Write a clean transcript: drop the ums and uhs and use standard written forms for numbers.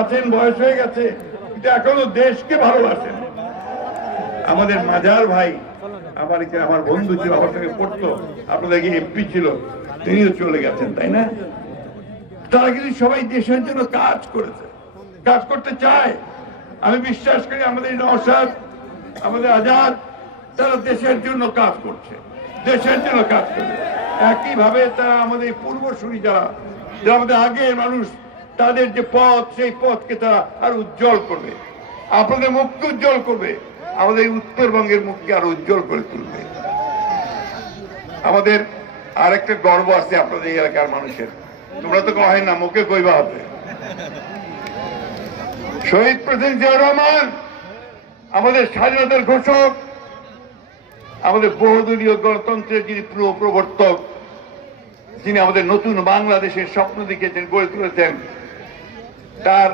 আছেন, বয়স হয়ে গেছে, কিন্তু এখনো দেশকে ভালোবাসেন। আমাদের মাজার ভাই আমার বন্ধু ছিল, আমার সঙ্গে পড়তো, আপনাদেরকে এমপি ছিল, তিনিও চলে গেছেন, তাই না? তারা কিন্তু সবাই দেশের জন্য কাজ করেছে, কাজ করতে চায়। আমি বিশ্বাস করি আমাদের নওশাদ, আমাদের আজাদ, তারা দেশের জন্য কাজ করছে, দেশের জন্য কাজ করবে। একইভাবে তারা আমাদের পূর্বসূরি যারা আমাদের আগের মানুষ, তাদের যে পথ, সেই পথকে তারা আর উজ্জ্বল করবে, আপনাদের মুখকে উজ্জ্বল করবে, আমাদের উত্তরবঙ্গের মুখকে আরো উজ্জ্বল করে তুলবে। আমাদের আরেকটা গর্ব আছে আপনাদের এলাকার মানুষের, তোমরা তো কহেন না, মুখে কইবা হবে। শহীদ প্রেসিডেন্ট জিয়াউর রহমান আমাদের স্বাধীনতার ঘোষক, আমাদের বহুদলীয় গণতন্ত্রের যিনি প্রবর্তক, যিনি আমাদের নতুন বাংলাদেশের স্বপ্ন দেখেছেন, গড়ে তুলেছেন, তার